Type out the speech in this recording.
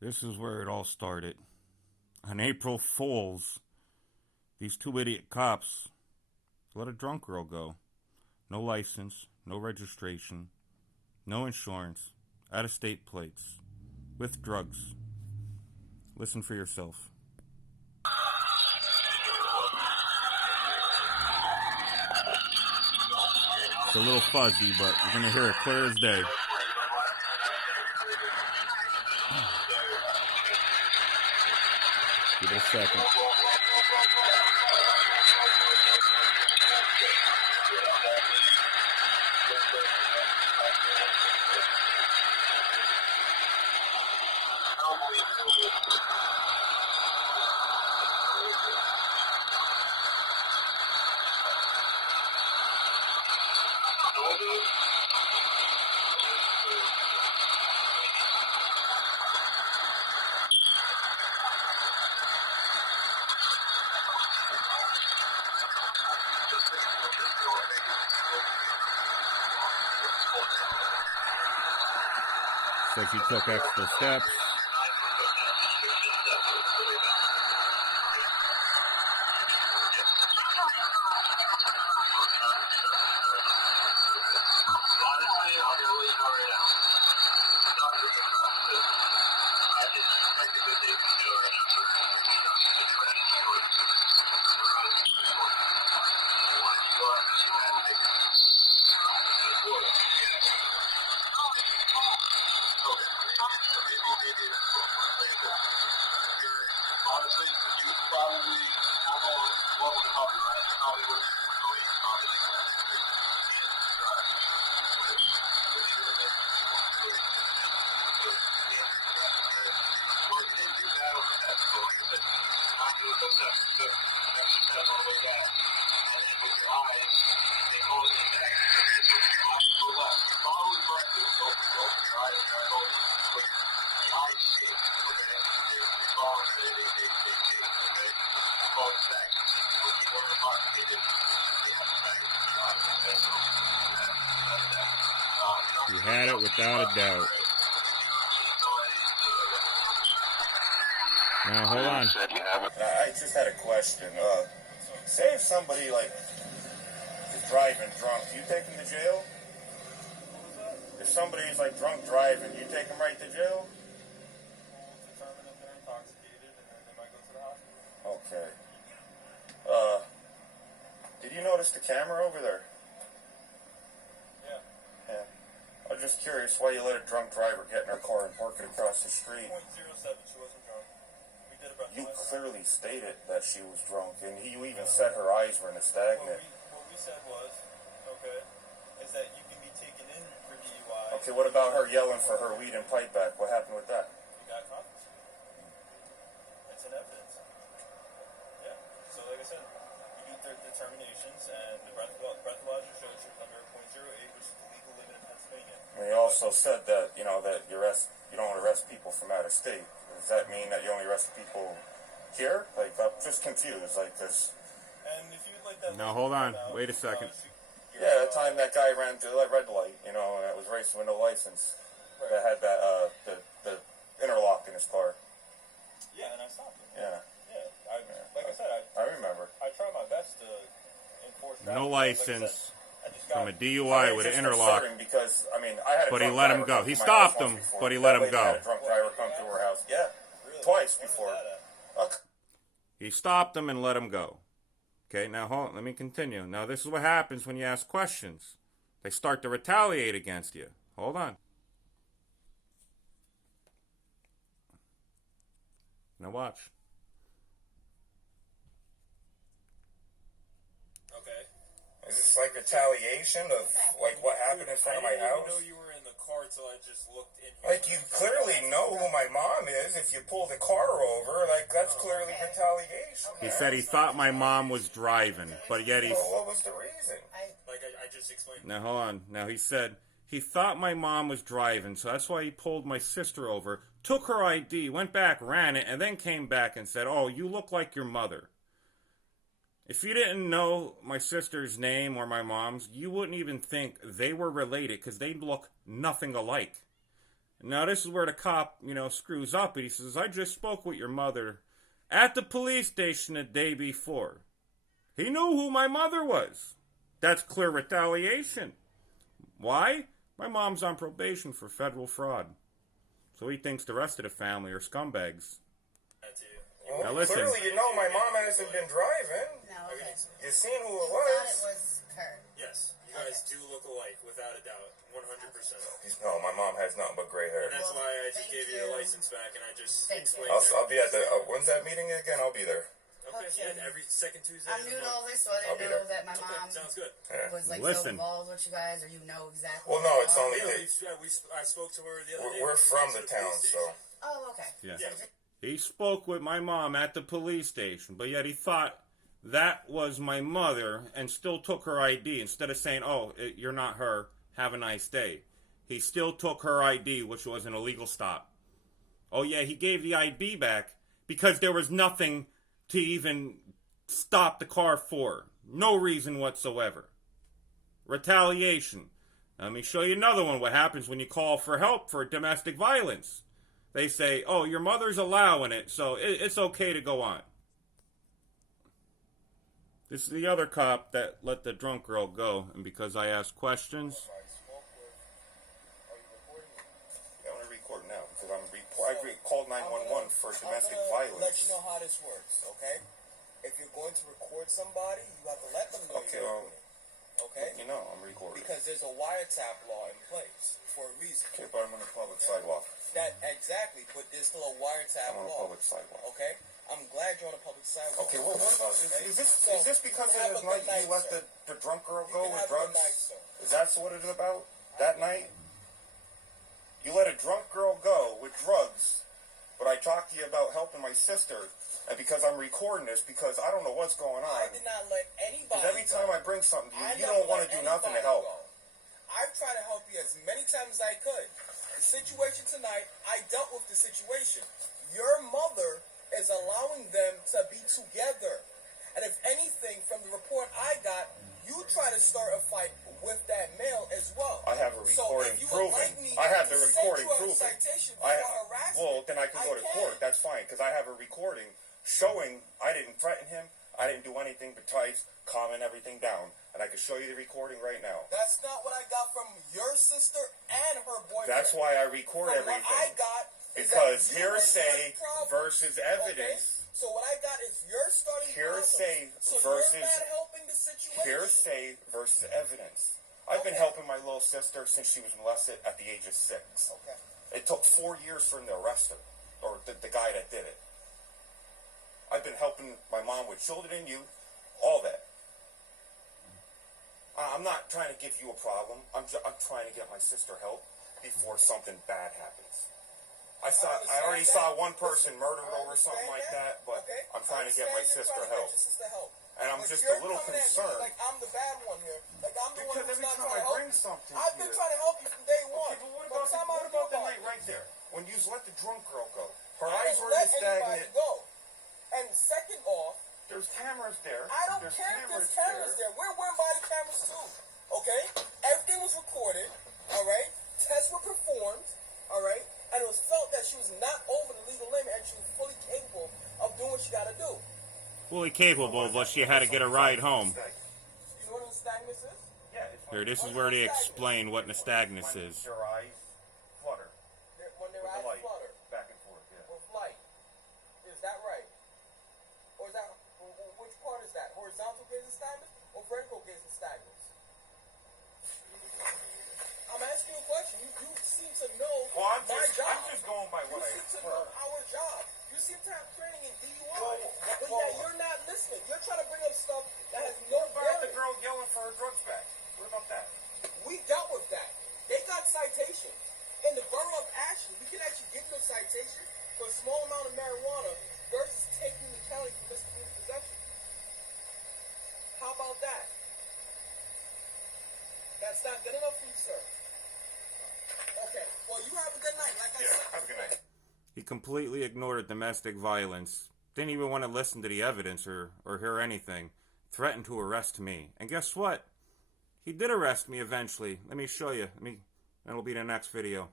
This is where it all started. On April Fools, these two idiot cops let a drunk girl go. No license, no registration, no insurance, out of state plates, with drugs. Listen for yourself. It's a little fuzzy, but you're going to hear it clear as day. Give it a second. Says he took extra steps. You had it without a doubt. Now, hold on. I just had a question. Say if somebody, like, is driving drunk, do you take them to jail? If somebody's, like, drunk driving, do you take them right to jail? We'll determine if they're intoxicated, and then they might go to the hospital. Okay. Did you notice the camera over there? Yeah. Yeah. I was just curious why you let a drunk driver get in her car and park it across the street. 0.07, she wasn't drunk. We did a breath You test. clearly stated that she was drunk, and you even said her eyes were in a stagnant. What we said was, okay, is that you can be taken in for DUI. Okay, what about her yelling for her weed and pipe back? What happened with that? You got confiscated. It's in evidence. Yeah. So like I said, you do determinations, and the breathalyzer shows you under 0.08, which is the legal limit in Pennsylvania. And he also said that, you know, that you don't arrest people from out of state. Does that mean that you only arrest people here? Like, I'm just confused, like, this. And if you'd like that... Now, hold on. Wait a second. Yeah, the time that guy ran through the red light, you know, and it was racing with no license. Right. That had that, the interlock in his car. Yeah, and I stopped him. Yeah. Like I said, I remember. I try my best to enforce that. No license from a I DUI mean, with it's an interlock. concerning because, I mean, I had a But he drunk let him driver go. come He to my stopped house once him, before. but he let That him lady had go. a drunk driver come to her house. Yeah, Really? twice Where's before. that at? Okay. He stopped him and let him go. Okay, now hold on, let me continue. Now this is what happens when you ask questions. They start to retaliate against you. Hold on. Now watch. Okay. Is this like retaliation of like what happened in front of my I didn't house? even know you were in the car till I just looked in here. Like, you clearly know who my mom is if you pull the car over. Like, that's clearly retaliation. He said he thought my mom was driving, but yet Well, what was the reason? Like I just explained. Now hold on. Now he said he thought my mom was driving, so that's why he pulled my sister over, took her ID, went back, ran it, and then came back and said, "Oh, you look like your mother." If you didn't know my sister's name or my mom's, you wouldn't even think they were related because they look nothing alike. Now, this is where the cop, screws up. He says, I just spoke with your mother at the police station the day before. He knew who my mother was. That's clear retaliation. Why? My mom's on probation for federal fraud. So he thinks the rest of the family are scumbags. Well, now listen. Clearly, my mom hasn't been driving. No, okay. You seen who it You was? thought it was her. Yes, you guys do look alike, without a doubt, 100%. No, my mom has nothing but gray hair. And that's why I just thank gave you you. your license back, and I just Thank you. explained. I'll be at the. When's that meeting again? I'll be there. Okay, Okay. yeah, every second Tuesday. I'm of new the to all month. this, so I I'll be didn't know there. that my Okay, mom sounds good. Yeah. was like Listen. so involved with you guys, or you know exactly. Well, no, it's only. Yeah, I spoke to her the other day. We're from the town, so. Oh, okay. Yeah. Yeah. He spoke with my mom at the police station, but yet he thought that was my mother and still took her ID instead of saying, oh, you're not her, have a nice day. He still took her ID, which was an illegal stop. Oh, yeah, he gave the ID back because there was nothing to even stop the car for. No reason whatsoever. Retaliation. Let me show you another one. What happens when you call for help for domestic violence? They say, oh, your mother's allowing it, so it's okay to go on. This is the other cop that let the drunk girl go, and because I asked questions... I want to record now because I called 911 for domestic violence. Let you know how this works, okay? If you're going to record somebody, you have to let them know Okay, you're well, recording. Okay? I'm recording. Because there's a wiretap law in place for a reason. Okay, but I'm on a public sidewalk. That exactly, but there's still a wiretap I'm on a law. public sidewalk. Okay? I'm glad you're on a public sidewalk. Okay, well, what about is this because you can of the have a night good you let sir. the drunk girl You go can with have a drugs? good night, sir. Is that what it is about? That night? You let a drunk girl go with drugs, but I talked to you about helping my sister, and because I'm recording this, because I don't know what's going on. I did not let anybody Because every time I bring something to you, you never don't want to let do nothing to anybody help. go. I've tried to help you as many times as I could. The situation tonight, I dealt with the situation. Your mother is allowing them to be together. And if anything, from the report I got, you try to start a fight with that male as well. I have a recording so if you would proven. like me I have to the send recording you a proven. citation for harassment, Well, then I can go to court. That's fine, because I have a recording showing I didn't threaten him. I didn't do anything besides calming everything down. And I can show you the recording right now. That's not what I got from your sister and her boyfriend. That's why I record From everything. what I got is Because that you were hearsay starting problems, versus evidence. Okay? So what I got is you're starting Hearsay problems. So versus- you're not helping the situation. Hearsay versus evidence. I've been helping my little sister since she was molested at the age of 6. Okay. It took 4 years for him to arrest her, or the guy that did it. I've been helping my mom with children and youth, all that. I'm not trying to give you a problem. I'm trying to get my sister help before something bad happens. I already saw one person murdered over something like that, but I'm trying to get my sister help. And I'm just a little concerned. Like I'm the bad one here. Like I'm the one Because who's every not time trying I to help bring you. something I've been here- trying to help you from day one. Okay, but what From time I about the knew night about right there? When you let the drunk girl go? Her I eyes didn't were let stagnant. anybody go. And second off, There's cameras there. I don't There's care if there's cameras there. We're wearing body cameras too. Okay? Everything was recorded. Alright? Tests were performed. Alright? And it was felt that she was not over the legal limit and she was fully capable of doing what she gotta do. Fully capable, but she had to get a ride home. You know what nystagmus is? Yeah, it's Here, this is where they explain what nystagmus is. Your eyes flutter When their with the eyes light flutter back and forth. Yeah. or flight. Is that right? Or is that which part is that? Horizontal gaze nystagmus or vertical gaze nystagmus? I'm asking you a question. You seem to know Well, I'm my just job. going by You what I seem to know heard. our job. You seem to have training in DUI, Well, but well- yet you're not listening. You're trying to bring up stuff that has no What about the bearing. girl yelling for her drugs back? What about that? We dealt with that. They got citations. In the borough of Ashley, we can actually give you a citation for a small amount of marijuana versus taking the county for misdemeanor possession. How about that? That's not good enough for you, sir. Okay. Well, you have a good night. Like I Yeah, said. have a good night. He completely ignored domestic violence. Didn't even want to listen to the evidence or hear anything. Threatened to arrest me. And guess what? He did arrest me eventually. Let me show you. That'll be the next video.